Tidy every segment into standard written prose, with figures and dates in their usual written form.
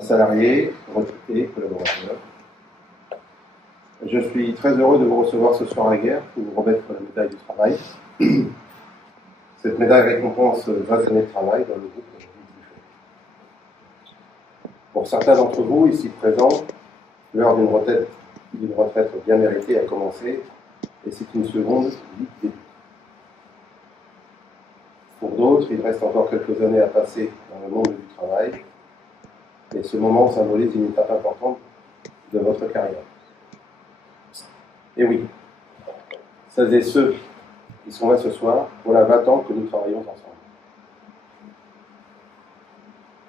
salariés, retraités, collaborateurs. Je suis très heureux de vous recevoir ce soir à Guerre pour vous remettre la médaille du travail. Cette médaille récompense 20 années de travail dans le groupe de Pour certains d'entre vous ici présents, l'heure d'une retraite bien méritée a commencé et c'est une seconde vite début. Pour d'autres, il reste encore quelques années à passer dans le monde du travail et ce moment symbolise une étape importante de votre carrière. Et oui, celles et ceux qui sont là ce soir, voilà 20 ans que nous travaillons ensemble.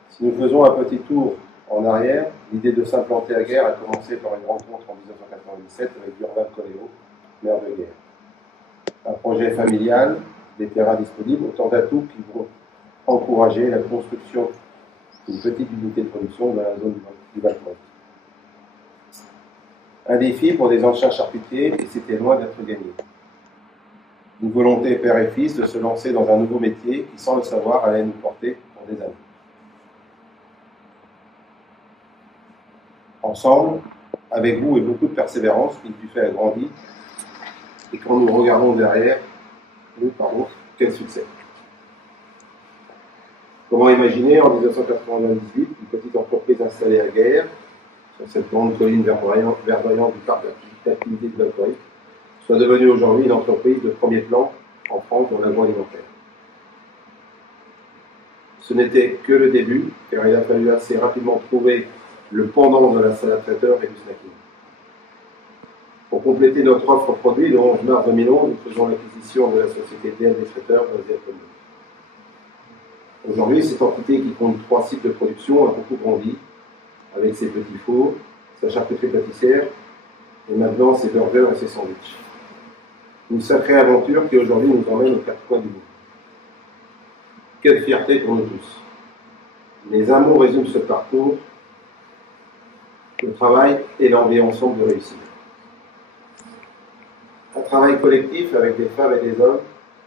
Si nous faisons un petit tour en arrière, l'idée de s'implanter à Guerre a commencé par une rencontre en 1997 avec Urbain Coléo, maire de Guerre. Un projet familial, des terrains disponibles, autant d'atouts qui vont encourager la construction d'une petite unité de production dans la zone du Val-Thorens. Un défi pour des anciens charcutiers et c'était loin d'être gagné. Une volonté père et fils de se lancer dans un nouveau métier qui, sans le savoir, allait nous porter pour des années. Ensemble, avec vous et beaucoup de persévérance, il du fait a grandi. Et quand nous regardons derrière, quel succès. Comment imaginer en 1998 une petite entreprise installée à Guerre, sur cette grande colline verdoyante du parc d'activité de Val-Thorens, soit devenue aujourd'hui une entreprise de premier plan en France dans l'agroalimentaire. Ce n'était que le début, car il a fallu assez rapidement trouver le pendant de la salle à traiteur et du snacking. Pour compléter notre offre produit, le 11 mars 2011, nous faisons l'acquisition de la société DLD Traiteurs basée à Cologne. Aujourd'hui, cette entité qui compte 3 sites de production a beaucoup grandi, avec ses petits fours, sa charcuterie pâtissière, et maintenant ses burgers et ses sandwichs. Une sacrée aventure qui aujourd'hui nous emmène aux 4 coins du monde. Quelle fierté pour nous tous. Mais un mot résume ce parcours, le travail et l'envie ensemble de réussir. Un travail collectif avec des femmes et des hommes,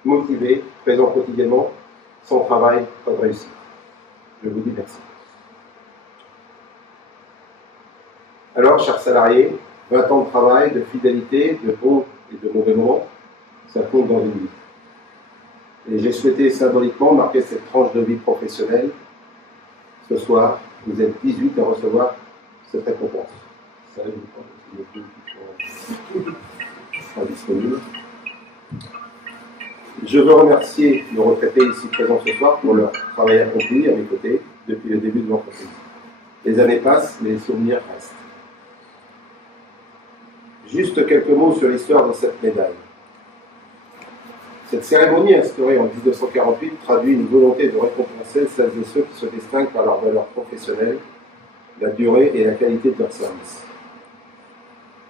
motivés, présents quotidiennement, sans travail, pas de réussite. Je vous dis merci. Alors, chers salariés, 20 ans de travail, de fidélité, de bons et de mauvais moments, ça compte dans une vie. Et j'ai souhaité symboliquement marquer cette tranche de vie professionnelle. Ce soir, vous êtes 18 à recevoir cette récompense. Ça, sera disponible. Je veux remercier nos retraités ici présents ce soir pour leur travail accompli à mes côtés depuis le début de l'entreprise. Les années passent, mais les souvenirs restent. Juste quelques mots sur l'histoire de cette médaille. Cette cérémonie instaurée en 1948 traduit une volonté de récompenser celles et ceux qui se distinguent par leur valeur professionnelle, la durée et la qualité de leur service.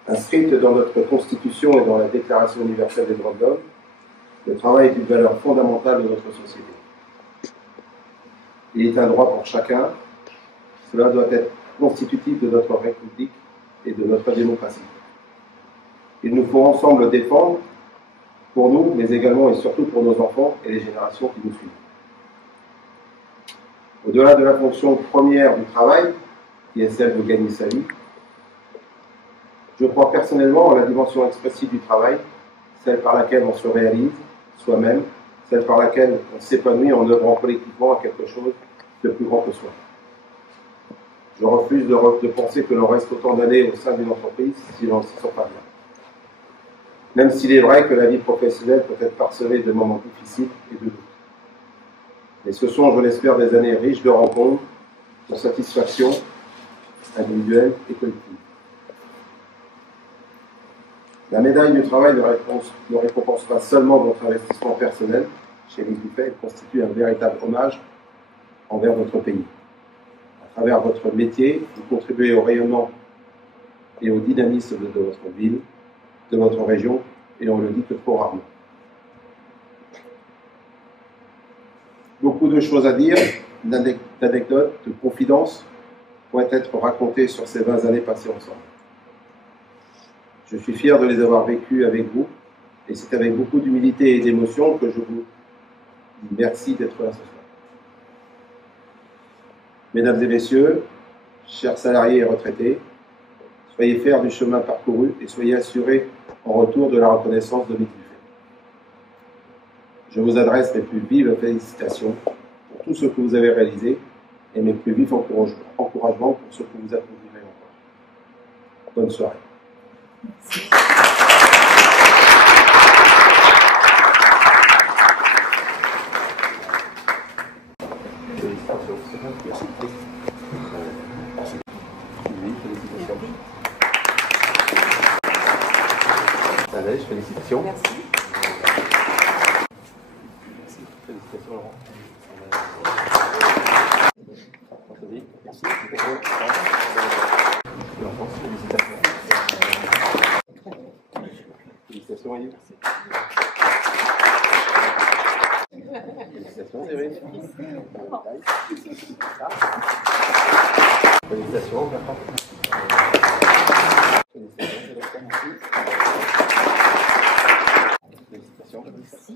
Inscrite dans notre Constitution et dans la Déclaration universelle des droits de l'homme, le travail est une valeur fondamentale de notre société. Il est un droit pour chacun. Cela doit être constitutif de notre République et de notre démocratie. Il nous faut ensemble défendre, pour nous, mais également et surtout pour nos enfants et les générations qui nous suivent. Au-delà de la fonction première du travail, qui est celle de gagner sa vie, je crois personnellement en la dimension expressive du travail, celle par laquelle on se réalise soi-même, celle par laquelle on s'épanouit en œuvrant collectivement à quelque chose de plus grand que soi. Je refuse de penser que l'on reste autant d'années au sein d'une entreprise si l'on ne s'y sent pas bien. Même s'il est vrai que la vie professionnelle peut être parsemée de moments difficiles et de doutes. Mais ce sont, je l'espère, des années riches de rencontres, de satisfaction individuelle et collective. La médaille du travail ne récompense pas seulement votre investissement personnel chez Liquipay, elle constitue un véritable hommage envers votre pays. À travers votre métier, vous contribuez au rayonnement et au dynamisme de votre ville, de votre région, et on le dit que trop rarement. Beaucoup de choses à dire, d'anecdotes, de confidences pourraient être racontées sur ces 20 années passées ensemble. Je suis fier de les avoir vécues avec vous, et c'est avec beaucoup d'humilité et d'émotion que je vous dis merci d'être là ce soir. Mesdames et messieurs, Chers salariés et retraités, soyez fiers du chemin parcouru et soyez assurés en retour de la reconnaissance de Mittelfeld. Je vous adresse mes plus vives félicitations pour tout ce que vous avez réalisé et mes plus vifs encouragements pour ce que vous accomplirez encore. Bonne soirée. Merci. Félicitations. Merci. Oui, félicitations. Nadège, félicitations. Merci. Félicitations, Laurent. Merci. Félicitations. Félicitations, Yves. Félicitations, Cyril. Félicitations, Bertrand. Félicitations, Félicitations. Merci.